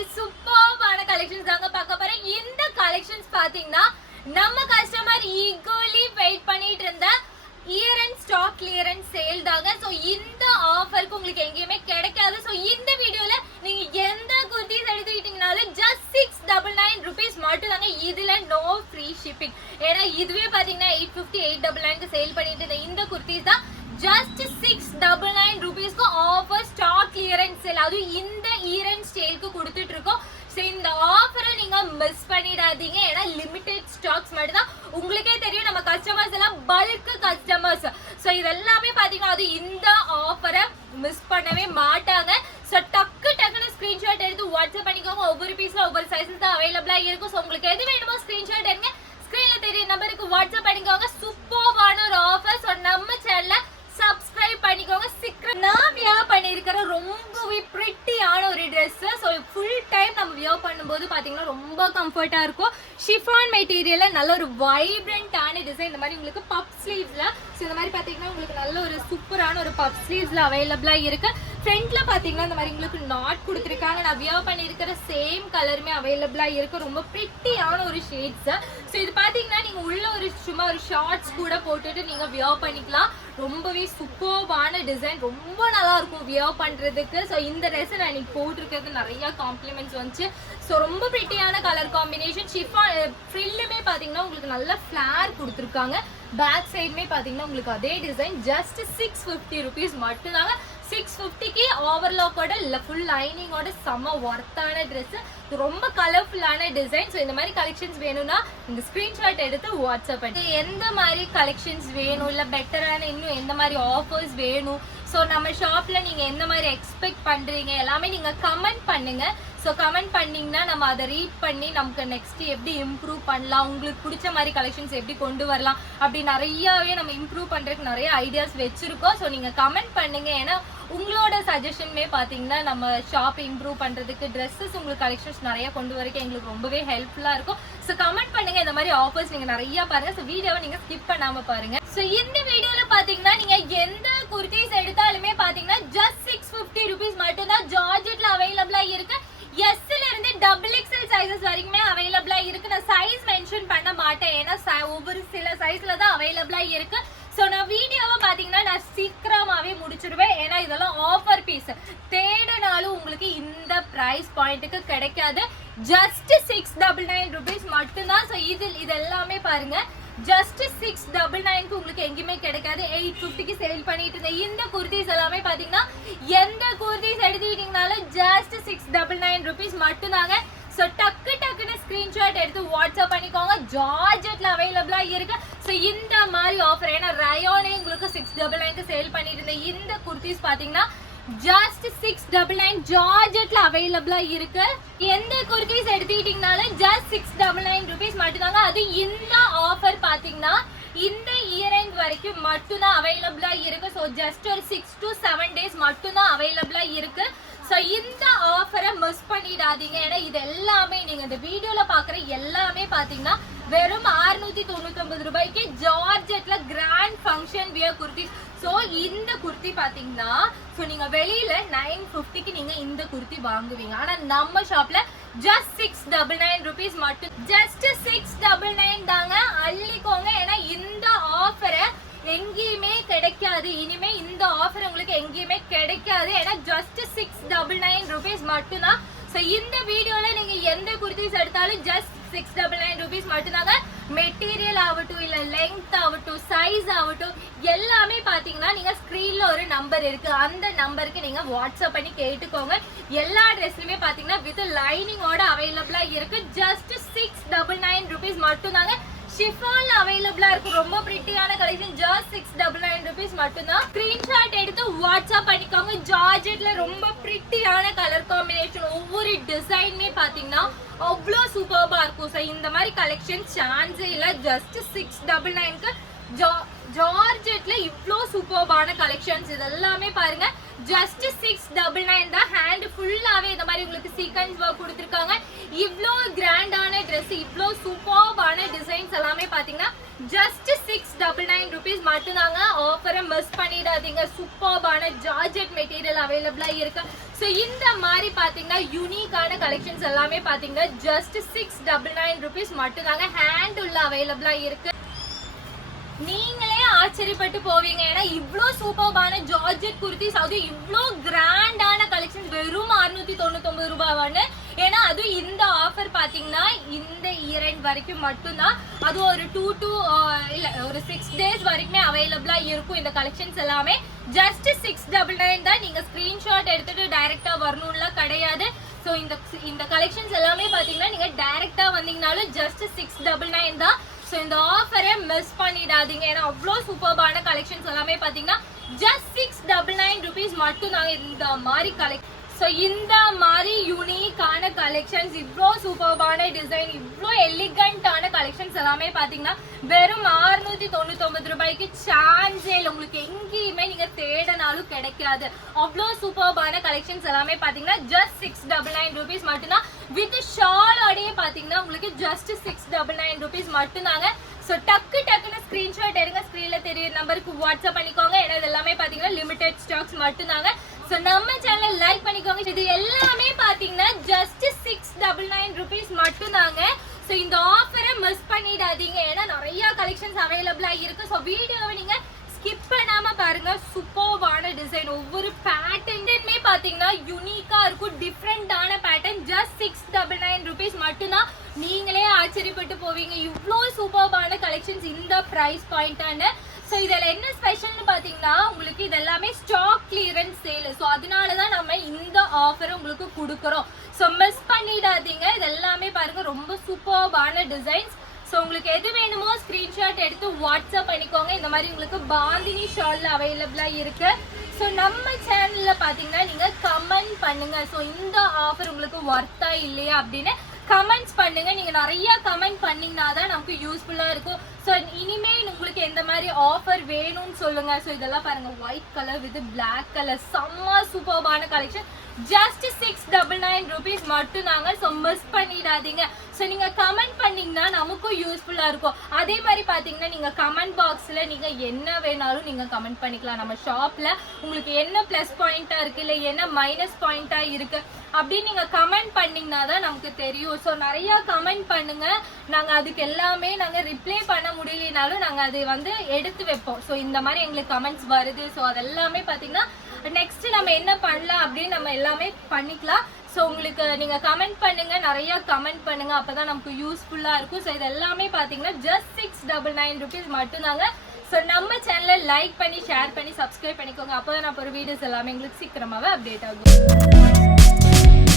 ஒரு சூப்பரான கலெக்ஷன்ஸ் தாங்க பார்க்க போறேன். இந்த கலெக்ஷன்ஸ் பாத்தீங்கன்னா நம்ம கஸ்டமர் ஈகோலி வெயிட் பண்ணிட்டு இருந்த year and stock clearance sale தாங்க. சோ இந்த ஆஃபருக்கு உங்களுக்கு எங்கேயுமே கிடைக்காது. சோ இந்த வீடியோல நீங்க எந்த குர்த்திஸ் எடுத்துக்கிட்டீங்கனாலும் just 699 rupees மட்டும் தாங்க. இதுல நோ ஃப்ரீ ஷிப்பிங். ஏன்னா இதுவே பாத்தீங்கன்னா 850 899 சேல் பண்ணிட்டு இருந்த இந்த குர்த்திஸ் தான் just 699 rupeesக்கு ஆஃபர் ஸ்டாக் கிளியரன்ஸ் சேல். அது இந்த இயர் அண்ட் சேல்க்கு கொடுத்துட்டு இருக்கோம். சோ இந்த ஆஃபரை நீங்க மிஸ் பண்ணிடாதீங்க. ஏன்னா லிமிடெட் ஸ்டாக்ஸ் மட்டும் தான். உங்களுக்கே தெரியும் நம்ம கஸ்டமர்ஸ் எல்லாம் பல்க் கஸ்டமர்ஸ். சோ இதெல்லாமே பாத்தீங்கன்னா அது இந்த ஆஃபரை மிஸ் பண்ணவே மாட்டாங்க. சோ டக்குன்னு ஸ்கிரீன்ஷாட் எடுத்து வாட்ஸ்அப் பண்ணிக்கோங்க. ஒவ்வொரு பீஸ்ல ஒவ்வொரு சைஸஸ் தான் அவைலபிளா இருக்கும். சோ உங்களுக்கு எது வேணுமோ ஸ்கிரீன்ஷாட் எடுங்க. ஸ்கிரீன்ல தெரிய நம்பருக்கு வாட்ஸ்அப் பண்ணிக்கோங்க. சூப்பரான ஒரு ஆஃபர். சோ நம்ம சேனலை சப்ஸ்கிரைப் பண்ணிக்கோங்க. சீக்கிரம் நான் வியர் பண்ணியிருக்கிற ரொம்பவே பிரிட்டியான ஒரு ட்ரெஸ். ஸோ ஃபுல் டைம் நம்ம வியர் பண்ணும்போது பார்த்தீங்கன்னா ரொம்ப கம்ஃபர்ட்டாக இருக்கும். ஷிஃபான் மெட்டீரியலில் நல்ல ஒரு வைப்ரண்டான டிசைன். இந்த மாதிரி உங்களுக்கு பப் ஸ்லீவ்ஸில். ஸோ இந்த மாதிரி பார்த்தீங்கன்னா உங்களுக்கு நல்ல ஒரு சூப்பரான ஒரு பப் ஸ்லீவ்ஸில் அவைலபிளாக இருக்கு. ஃப்ரண்ட்ல பார்த்தீங்கன்னா இந்த மாதிரி உங்களுக்கு நாட் கொடுத்துருக்காங்க. நான் வியர் பண்ணியிருக்கிற சேம் கலருமே அவைலபிளாக இருக்கு. ரொம்ப பிரிட்டியான ஒரு ஷேட்ஸ். ஸோ இது பார்த்தீங்கன்னா நீங்கள் உள்ள ஒரு சும்மா ஒரு ஷார்ட்ஸ் கூட போட்டுட்டு நீங்கள் வியர் பண்ணிக்கலாம். ரொம்பவே சூப்பர்பான டிசைன். ரொம்ப நல்லா இருக்கும் வியர் பண்றதுக்கு. ஸோ இந்த ட்ரெஸ் நான் இன்னைக்கு போட்டிருக்கிறது நிறைய காம்ப்ளிமெண்ட்ஸ் வந்துச்சு. ஸோ ரொம்ப பிரிட்டியான கலர் காம்பினேஷன். ஷிஃபான் ஃப்ரில்லுமே பார்த்தீங்கன்னா உங்களுக்கு நல்ல ஃபிளார் கொடுத்துருக்காங்க. பேக் சைடுமே பார்த்தீங்கன்னா உங்களுக்கு அதே டிசைன். ஜஸ்ட் 650 rupees மட்டும்தாங்க. 650க்கு ஓவர்லாக்கோட ஃபுல் லைனிங்கோட செம்ம ஒர்த்தான ட்ரெஸ். ரொம்ப கலர்ஃபுல்லான டிசைன். ஸோ இந்த மாதிரி கலெக்ஷன்ஸ் வேணும்னா நீங்கள் ஸ்க்ரீன்ஷாட் எடுத்து வாட்ஸ்அப் பண்ணி எந்த மாதிரி கலெக்ஷன்ஸ் வேணும், இல்லை பெட்டரான இன்னும் எந்த மாதிரி ஆஃபர்ஸ் வேணும், ஸோ நம்ம ஷாப்பில் நீங்கள் எந்த மாதிரி எக்ஸ்பெக்ட் பண்ணுறீங்க எல்லாமே நீங்கள் கமெண்ட் பண்ணுங்கள். ஸோ கமெண்ட் பண்ணிங்கன்னா நம்ம அதை ரீட் பண்ணி நமக்கு நெக்ஸ்ட் எப்படி இம்ப்ரூவ் பண்ணலாம், உங்களுக்கு பிடிச்ச மாதிரி கலெக்ஷன்ஸ் எப்படி கொண்டு வரலாம், அப்படி நிறையாவே நம்ம இம்ப்ரூவ் பண்ணுறதுக்கு நிறைய ஐடியாஸ் வச்சுருக்கோம். ஸோ நீங்கள் கமெண்ட் பண்ணுங்கள். ஏன்னா உங்களோட சஜஷன்மே பார்த்தீங்கன்னா நம்ம ஷாப் இம்ப்ரூவ் பண்ணுறதுக்கு ட்ரெஸ்ஸஸ் உங்களுக்கு கலெக்ஷன்ஸ் நிறைய கொண்டு வரக்கு எங்களுக்கு ரொம்பவே ஹெல்ப்ஃபுல்லாக இருக்கும். ஸோ கமெண்ட் பண்ணுங்கள். இந்த மாதிரி ஆஃபர்ஸ் நீங்கள் நிறையா பாருங்கள். ஸோ வீடியோவை நீங்கள் ஸ்கிப் பண்ணாமல் பாருங்கள். ஸோ இந்த வீடியோவில் பார்த்தீங்கன்னா நீங்கள் எந்த குர்த்திஸ் எடுத்தாலுமே பார்த்தீங்கன்னா ஜஸ்ட் 650 rupees மட்டும்தான். ஜார்ஜெட்டில் அவைலபிளாக இருக்குது. எஸ்ல இருந்து XXL சைஸஸ் வரைக்குமே அவைலபிளா இருக்கு. நான் சைஸ் மென்ஷன் பண்ண மாட்டேன். ஏன்னா ஒவ்வொரு சில சைஸ்ல தான் அவைலபிளா இருக்கு. ஸோ நான் வீடியோவை பார்த்தீங்கன்னா நான் சீக்கிரமாகவே முடிச்சிருவேன். ஏன்னா இதெல்லாம் ஆஃபர் பீஸ். தேடினாலும் உங்களுக்கு இந்த ப்ரைஸ் பாயிண்ட்டுக்கு கிடைக்காது. ஜஸ்ட் 699 rupees மட்டும்தான். ஸோ இது எல்லாமே பாருங்க ஜஸ்ட் 699க்கு உங்களுக்கு எங்கேயுமே கிடைக்காது. 850க்கு சேல் பண்ணிட்டு இருந்த இந்த குர்த்திஸ் எல்லாமே பார்த்தீங்கன்னா எந்த குர்த்திஸ் எடுத்துக்கிட்டீங்கனாலும் ஜஸ்ட் 699 rupees மட்டும்தாங்க. ஸோ டக்குன்னு ஸ்க்ரீன்ஷாட் எடுத்து வாட்ஸ்அப் பண்ணிக்கோங்க. ஜார்ஜெட்ல அவைலபிளா இருக்கு. ஸோ இந்த மாதிரி ஆஃபர். ஏன்னா ரயோனே உங்களுக்கு 699க்கு சேல் பண்ணிட்டு இருந்த இந்த குர்த்திஸ் பார்த்தீங்கன்னா ஜஸ்ட் 699 ஜார்ஜெட்ல அவைலபிளா இருக்கு. எந்த குர்த்திஸ் எடுத்துக்கிட்டீங்கனாலும் ஜஸ்ட் 699 rupees மட்டும்தாங்க. அது இந்த ஆஃபர் பாத்தீங்கன்னா இந்த இயர் எண்ட் வரைக்கும் மட்டும்தான் அவைலபிளா இருக்கு. ஸோ ஜஸ்ட் ஒரு 6 to 7 days மட்டும்தான் அவைலபிளா இருக்கு. ஸோ இந்த ஆஃபரை மிஸ் பண்ணிடாதீங்க. ஏன்னா இது எல்லாமே நீங்க இந்த வீடியோல பாக்குற எல்லாமே பாத்தீங்கன்னா வெறும் 699 ரூபாய்க்கு ஜார்ஜெட்ல grand function wear kurtis. So இந்த குர்த்தி பாத்தீங்கன்னா ஸோ நீங்க வெளியில 950க்கு நீங்க இந்த குர்த்தி வாங்குவீங்க. ஆனா நம்ம ஷாப்ல ஜஸ்ட் 699 rupees மட்டும். ஜஸ்ட் 699 தாங்க. அள்ளிக்கோங்க. ஏன்னா இந்த ஆஃபரை எங்கேயுமே கிடைக்காது. இனிமே இந்த ஆஃபர் உங்களுக்கு எங்கேயுமே கிடைக்காது. ஏன்னா ஜஸ்ட் 699 rupees மட்டும்தான். ஸோ இந்த வீடியோல நீங்க எந்த குர்த்திஸ் எடுத்தாலும் ஜஸ்ட் 699 rupees மட்டும்தாங்க. மெட்டீரியல் ஆகட்டும், இல்ல லெங்த் ஆகட்டும், சைஸ் ஆகட்டும், எல்லாமே பாத்தீங்கன்னா நீங்க ஸ்கிரீன்ல ஒரு நம்பர் இருக்கு. அந்த நம்பருக்கு நீங்க வாட்ஸ்அப் பண்ணி கேட்டுக்கோங்க. எல்லா ட்ரெஸ்லுமே பாத்தீங்கன்னா வித் லைனிங்கோட அவைலபிளா இருக்கு. ஜஸ்ட் 699 rupees மட்டும்தாங்க. ஷிஃபான்ல அவைலபிளா இருக்கு. ரொம்ப பிரிட்டியான கலெக்ஷன். ஜஸ்ட் 699 rupees மட்டும்தான். ஸ்கிரீன்ஷாட் எடுத்து வாட்ஸ்அப் பண்ணிக்கோங்க. ஜார்ஜெட்ல ரொம்ப பிரிட்டியான கலர் காம்பினேஷன். ஒவ்வொரு டிசைனுமே பாத்தீங்கன்னா அவ்வளோ சூப்பர்பா இருக்கும். ஸோ இந்த மாதிரி கலெக்ஷன் சான்ஸே இல்லை. ஜஸ்ட் 699க்கு ஜார்ஜெட்ல இவ்வளோ சூப்பர்பான கலெக்ஷன்ஸ் இதெல்லாமே பாருங்க. ஜஸ்ட் 699 தான். ஹேண்ட் ஃபுல்லாவே இந்த மாதிரி உங்களுக்கு சீக்வென்ஸ் ஒர்க் கொடுத்திருக்காங்க. இவ்ளோ கிராண்டான Dress, இவ்ளோ சூப்பர்பான டிசைன்ஸ் எல்லாமே பாத்தீங்கன்னா ஜஸ்ட் 699 rupees மட்டும்தாங்க. ஆஃபரை மிஸ் பண்ணிடாதீங்க. சூப்பர்பான ஜார்ஜெட் மெட்டீரியல் அவைலபிளா இருக்கு. சோ இந்த மாதிரி பாத்தீங்கன்னா யூனிக்கான கலெக்ஷன்ஸ் எல்லாமே பாத்தீங்கன்னா ஜஸ்ட் 699 rupees மட்டும்தாங்க. ஹேண்ட் உள்ள அவைலபிளா இருக்கு. நீங்களே ஆச்சரியப்பட்டு போவீங்க. ஏன்னா இவ்ளோ சூப்பர்பான ஜார்ஜெட் குர்த்திஸ், அது இவ்ளோ கிராண்டான கலெக்ஷன் வெறும் 699 ரூபாவான்னு. ஏன்னா அது இந்த ஆஃபர் பாத்தீங்கன்னா இந்த இயர் எண்ட் வரைக்கும் மட்டும்தான். அது ஒரு 6 days வரைக்குமே அவைலபிளா இருக்கும். இந்த கலெக்ஷன்ஸ் எல்லாமே ஜஸ்ட் 699 தான். நீங்க ஸ்கிரீன்ஷாட் எடுத்துட்டு டைரக்டா வரணும்லாம் கிடையாது. சோ இந்த கலெக்ஷன்ஸ் எல்லாமே பாத்தீங்கன்னா நீங்க டைரக்டா வந்தீங்கனாலும் ஜஸ்ட் 699 தான். சோ இந்த ஆஃபரை மிஸ் பண்ணிடாதீங்க. ஏன்னா அவ்வளோ சூப்பர்பான கலெக்ஷன்ஸ் எல்லாமே பாத்தீங்கன்னா ஜஸ்ட் 699 rupees மட்டும்தாங்க. இந்த மாதிரி கலெக்ஷன், சோ இந்த மாதிரி யூனிக்கான கலெக்ஷன்ஸ், இவ்ளோ சூப்பர்பான டிசைன், இவ்ளோ எலிகண்டான கலெக்ஷன்ஸ் எல்லாமே பாத்தீங்கன்னா வெறும் 699 ரூபாய்க்கு சான்ஸே இல்லை. உங்களுக்கு எங்கேயுமே நீங்க தேடனாலும் கிடைக்காது. அவ்வளோ சூப்பர்பான கலெக்ஷன்ஸ் எல்லாமே பாத்தீங்கன்னா ஜஸ்ட் 699 rupees மட்டும்தான். வித் ஷாலோடயே பாத்தீங்கன்னா உங்களுக்கு ஜஸ்ட் 699 rupees மட்டும்தாங்க. சோ டக்குன்னு ஸ்கிரீன்ஷாட் எடுங்க. ஸ்கிரீன்ல தெரியுற நம்பருக்கு வாட்ஸ்அப் பண்ணிக்கோங்க. ஏன்னா இது எல்லாமே பாத்தீங்கன்னா லிமிடெட் ஸ்டாக்ஸ் மட்டும்தாங்க. சோ நம்ம சேனலை லைக் பண்ணிக்கோங்க. இது எல்லாமே பாத்தீங்கன்னா ஜஸ்ட் 699 rupees மட்டும்தாங்க. சோ இந்த ஆஃபரை மிஸ் பண்ணிடாதீங்க. ஏன்னா நிறைய கலெக்ஷன்ஸ் அவைலபிளா இருக்கு. சோ வீடியோவை நீங்க ஸ்கிப் பண்ணாம பாருங்க. சூப்பர்வான டிசைன், ஒவ்வொரு பேட்டர்னுமே பாத்தீங்கன்னா யூனிக்கா இருக்கும். டிஃப்ரெண்டான பேட்டர்ன். ஜஸ்ட் 699 rupees மட்டும்தான். நீங்களே ஆச்சரியப்பட்டு போவீங்க. இவ்ளோ சூப்பர்வான கலெக்ஷன்ஸ் இந்த பிரைஸ் பாயிண்டான. சோ இதுல என்ன ஸ்பெஷல்னு பாத்தீங்கன்னா உங்களுக்கு இது எல்லாமே ஸ்டாக் கிளியரன்ஸ் சேல். சோ அதனாலதான் நம்ம இந்த ஆஃபர் உங்களுக்கு கொடுக்கறோம். சோ மிஸ் பண்ணிடாதீங்க. இது எல்லாமே பாருங்க ரொம்ப சூப்பர்வான டிசைன்ஸ். சோ உங்களுக்கு எது வேணுமோ ஸ்கிரீன்ஷாட் எடுத்து வாட்ஸ்அப் பண்ணிக்கோங்க. இந்த மாதிரி உங்களுக்கு பாந்தினி ஷால்ல அவைலபிளா இருக்கு. சோ நம்ம சேனல்ல பாத்தீங்கன்னா நீங்க கமெண்ட் பண்ணுங்க. சோ இந்த ஆஃபர் உங்களுக்கு வர்த்தா இல்லையா அப்படின்னு கமெண்ட்ஸ் பண்ணுங்க. நீங்க நிறைய கமெண்ட் பண்ணீங்கன்னா தான் நமக்கு யூஸ்ஃபுல்லா இருக்கும். சோ இனிமே உங்களுக்கு எந்த மாதிரி ஆஃபர் வேணும்னு சொல்லுங்க. சோ இதெல்லாம் பாருங்க, white colour with black colour, செம்ம சூப்பர்பான கலெக்ஷன். ஜஸ்ட் 699 rupees மட்டும்தாங்க. சோ மிஸ் பண்ணிடாதீங்க. சோ நீங்க கமெண்ட் பண்ணீங்கன்னா நமக்கும் யூஸ்ஃபுல்லா இருக்கும். அதே மாதிரி பாத்தீங்கன்னா நீங்க கமெண்ட் பாக்ஸ்ல நீங்க என்ன வேணாலும் நீங்க கமெண்ட் பண்ணிக்கலாம். நம்ம ஷாப்ல உங்களுக்கு என்ன பிளஸ் பாயிண்டா இருக்கு, இல்ல என்ன மைனஸ் பாயிண்டா இருக்கு அப்படின்னு நீங்க கமெண்ட் பண்ணீங்கன்னா தான் நமக்கு தெரியும். ஸோ நிறைய கமெண்ட் பண்ணுங்க. நாங்க அதுக்கு எல்லாமே நாங்க ரிப்ளை பண்ண முடியலனாலும் நாங்க அதை வந்து எடுத்து வைப்போம். ஸோ இந்த மாதிரி எங்களுக்கு கமெண்ட்ஸ் வருது. ஸோ அதெல்லாமே பாத்தீங்கன்னா நெக்ஸ்ட் நம்ம என்ன பண்ணலாம் அப்படின்னு நம்ம எல்லாமே பண்ணிக்கலாம். ஸோ உங்களுக்கு நீங்க கமெண்ட் பண்ணுங்க, நிறைய கமெண்ட் பண்ணுங்க. அப்பதான் நமக்கு யூஸ்ஃபுல்லா இருக்கும். ஸோ இது எல்லாமே பாத்தீங்கன்னா ஜஸ்ட் 699 rupees மட்டும்தாங்க. ஸோ நம்ம சேனலை லைக் பண்ணி ஷேர் பண்ணி சப்ஸ்கிரைப் பண்ணிக்கோங்க. அப்போதான் நான் ஒரு வீடியோஸ் எல்லாமே உங்களுக்கு சீக்கிரமாவே அப்டேட் ஆகும்.